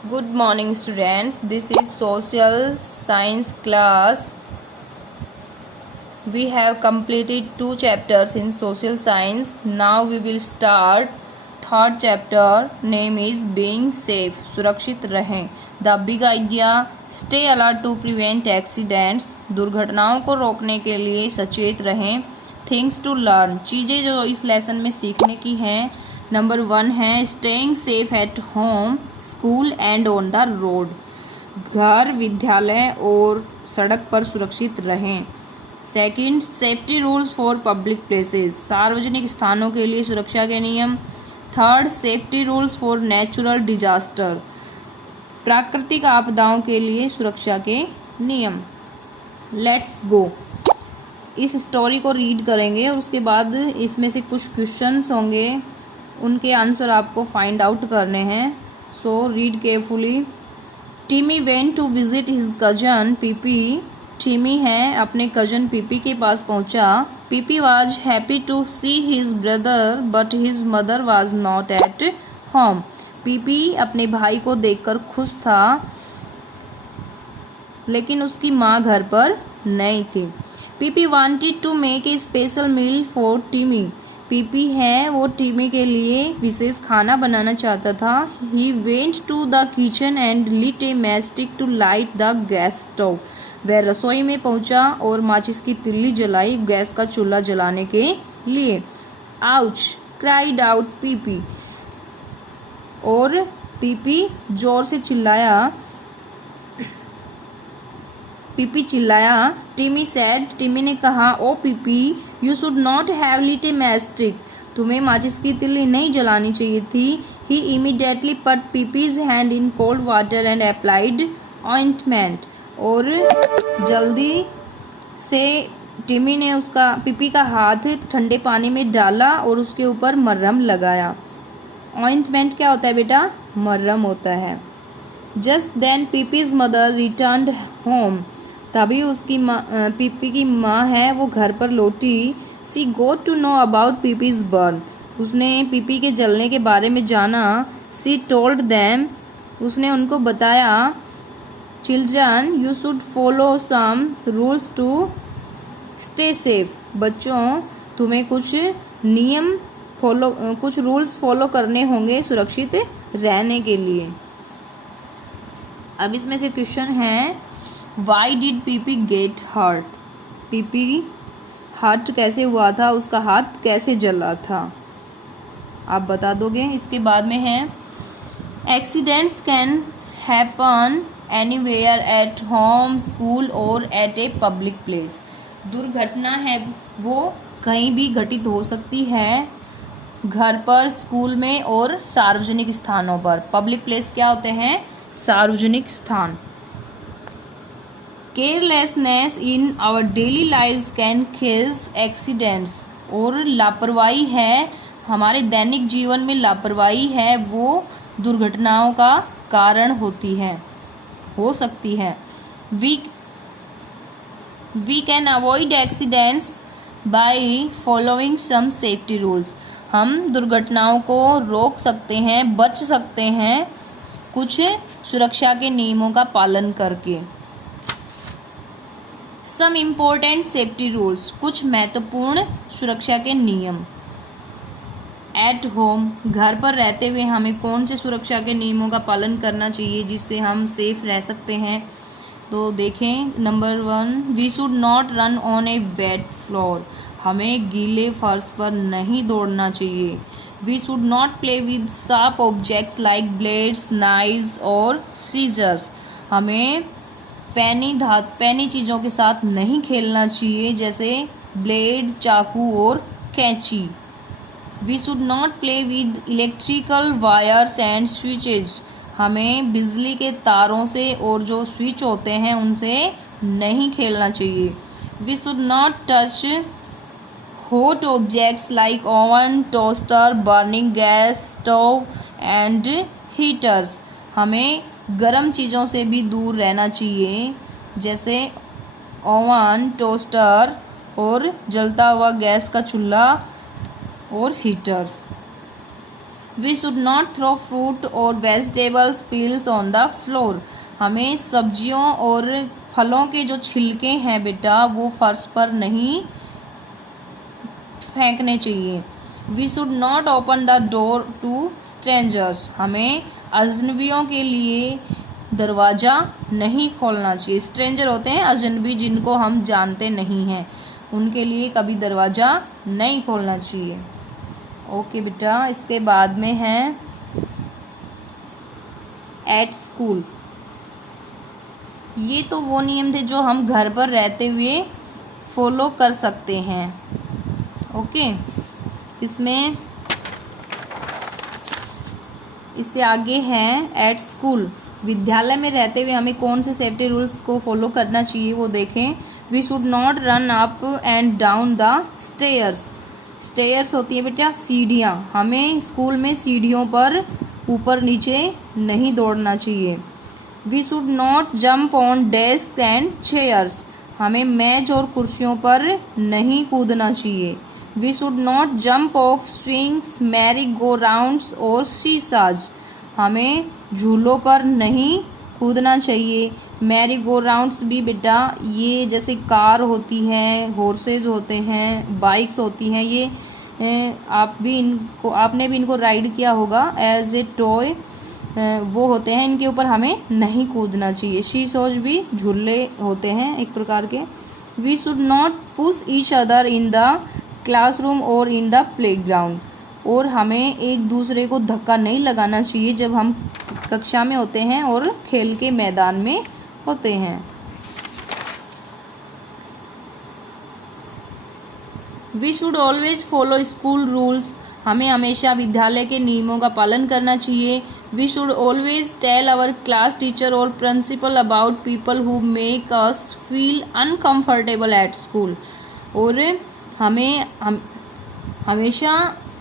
Good morning students, this is social science class. We have completed 2 chapters in social science. Now we will start third chapter. Name is being safe. सुरक्षित रहें. The big idea, stay alert to prevent accidents. दुर्घटनाओं को रोकने के लिए सचेत रहें. Things to learn, चीज़ें जो इस लेसन में सीखने की हैं. नंबर 1 है staying safe at home, school and on the road. घर, विद्यालय और सड़क पर सुरक्षित रहें. Second, safety rules for public places, सार्वजनिक स्थानों के लिए सुरक्षा के नियम. Third, safety rules for natural disaster, प्राकृतिक आपदाओं के लिए सुरक्षा के नियम. Let's go. इस स्टोरी को रीड करेंगे और उसके बाद इसमें से कुछ क्वेश्चंस होंगे, उनके आंसर आपको फाइंड आउट करने हैं. So read carefully. Timmy went to visit his cousin Pipi. Timmy है अपने कजन पीपी के पास पहुंचा. Pipi was happy to see his brother but his mother was not at home. Pipi अपने भाई को देखकर खुश था लेकिन उसकी माँ घर पर नहीं थी. Pipi wanted to make a special meal for Timmy. Pipi है वो टिमी के लिए विशेष खाना बनाना चाहता था. He went to the kitchen and lit a matchstick to light the gas stove. वह रसोई में पहुंचा और माचिस की तिल्ली जलाई गैस का चूल्हा जलाने के लिए. Ouch, cried out PP. और पीपी जोर से चिल्लाया. पीपी चिल्लाया. टिमी सेड, टिमी ने कहा, oh Pipi, you should not have lit a matchstick. तुम्हें माचिस की तिल्ली नहीं जलानी चाहिए थी. He immediately put Pipi's hand in cold water and applied ointment. और जल्दी से टिमी ने उसका पीपी का हाथ ठंडे पानी में डाला और उसके ऊपर मरहम लगाया. ऑइंटमेंट क्या होता है बेटा? मरहम होता है. Just then Pipi's mother returned home. तभी उसकी माँ, पीपी की माँ है वो घर पर लौटी. She got to know about Pipi's burn. उसने पीपी के जलने के बारे में जाना. She told them. उसने उनको बताया. Children, you should follow some rules to stay safe. बच्चों, तुम्हें कुछ नियम कुछ रूल्स फॉलो करने होंगे सुरक्षित रहने के लिए. अब इसमें से क्वेश्चन है, why did Pipi get hurt. Pipi hurt कैसे हुआ था, उसका हाथ कैसे जला था, आप बता दोगे. इसके बाद में है, accidents can happen anywhere at home, school और एट ए पब्लिक प्लेस. दुर्घटना है वो कहीं भी घटित हो सकती है, घर पर, स्कूल में और सार्वजनिक स्थानों पर. पब्लिक प्लेस क्या होते हैं? सार्वजनिक स्थान. Carelessness in our daily lives can cause accidents. और लापरवाही है, हमारे दैनिक जीवन में लापरवाही है वो दुर्घटनाओं का कारण हो सकती है. We can avoid accidents by following some safety rules. हम दुर्घटनाओं को रोक सकते हैं, बच सकते हैं कुछ सुरक्षा के नियमों का पालन करके. सम इम्पोर्टेंट सेफ्टी रूल्स, कुछ महत्वपूर्ण सुरक्षा के नियम. एट होम, घर पर रहते हुए हमें कौन से सुरक्षा के नियमों का पालन करना चाहिए जिससे हम सेफ रह सकते हैं. तो देखें, number 1, we should not run on a wet floor. हमें गीले फर्श पर नहीं दौड़ना चाहिए. We should not play with sharp objects like blades, knives और सीजर्स. हमें पैनी चीज़ों के साथ नहीं खेलना चाहिए जैसे ब्लेड, चाकू और कैंची. We should not play with electrical wires and switches. हमें बिजली के तारों से और जो स्विच होते हैं उनसे नहीं खेलना चाहिए. We should not touch hot objects like oven, toaster, burning gas stove and heaters. हमें गर्म चीज़ों से भी दूर रहना चाहिए जैसे ओवन, टोस्टर और जलता हुआ गैस का चूल्हा और heaters. We should not throw fruit और vegetables peels on the floor. हमें सब्जियों और फलों के जो छिलके हैं बेटा वो फर्श पर नहीं फेंकने चाहिए। We should not open the door to strangers. हमें अजनबियों के लिए दरवाज़ा नहीं खोलना चाहिए। स्ट्रेंजर होते हैं अजनबी, जिनको हम जानते नहीं हैं, उनके लिए कभी दरवाज़ा नहीं खोलना चाहिए। ओके बेटा, इसके बाद में है एट स्कूल। ये तो वो नियम थे जो हम घर पर रहते हुए फॉलो कर सकते हैं। ओके, इसमें इससे आगे हैं एट स्कूल। विद्यालय में रहते हुए हमें कौन से सेफ्टी रूल्स को फॉलो करना चाहिए वो देखें। We should not run up and down the stairs. Stairs होती है बेटा सीढ़ियाँ। हमें स्कूल में सीढ़ियों पर ऊपर नीचे नहीं दौड़ना चाहिए। We should not jump on desk and chairs. हमें मेज और कुर्सियों पर नहीं कूदना चाहिए। We should not jump off swings, merry go rounds और सीसाज। हमें झूलों पर नहीं कूदना चाहिए। मैरी गो राउंड्स भी बेटा ये जैसे कार होती हैं, हॉर्सेज होते हैं, बाइक्स होती हैं, ये आपने भी इनको राइड किया होगा एज ए टॉय, वो होते हैं, इनके ऊपर हमें नहीं कूदना चाहिए। शीसॉज भी झूले होते हैं एक प्रकार के। We should not push each other in the classroom और इन द प्लेग्राउंड। और हमें एक दूसरे को धक्का नहीं लगाना चाहिए जब हम कक्षा में होते हैं और खेल के मैदान में होते हैं। We should always follow school rules. हमें हमेशा विद्यालय के नियमों का पालन करना चाहिए। We should always tell our class teacher और principal about people who make us feel uncomfortable at school. और हमें हमेशा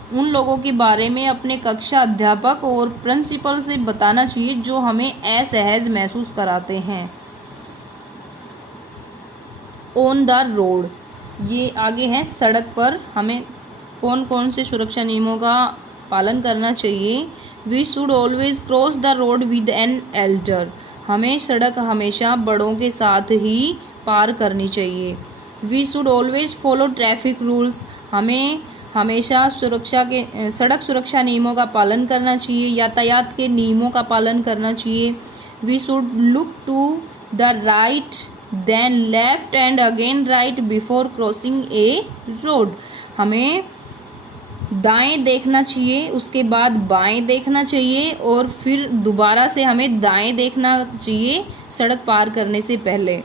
उन लोगों के बारे में अपने कक्षा अध्यापक और प्रिंसिपल से बताना चाहिए जो हमें असहज महसूस कराते हैं। ऑन द रोड, ये आगे हैं सड़क पर हमें कौन कौन से सुरक्षा नियमों का पालन करना चाहिए। We should always cross the road with an elder. हमें सड़क हमेशा बड़ों के साथ ही पार करनी चाहिए। We should always follow traffic rules. हमें हमेशा सड़क सुरक्षा नियमों का पालन करना चाहिए, यातायात के नियमों का पालन करना चाहिए। We should look to the right then left and again right before crossing a road. हमें दाएं देखना चाहिए, उसके बाद बाएं देखना चाहिए और फिर दोबारा से हमें दाएं देखना चाहिए सड़क पार करने से पहले।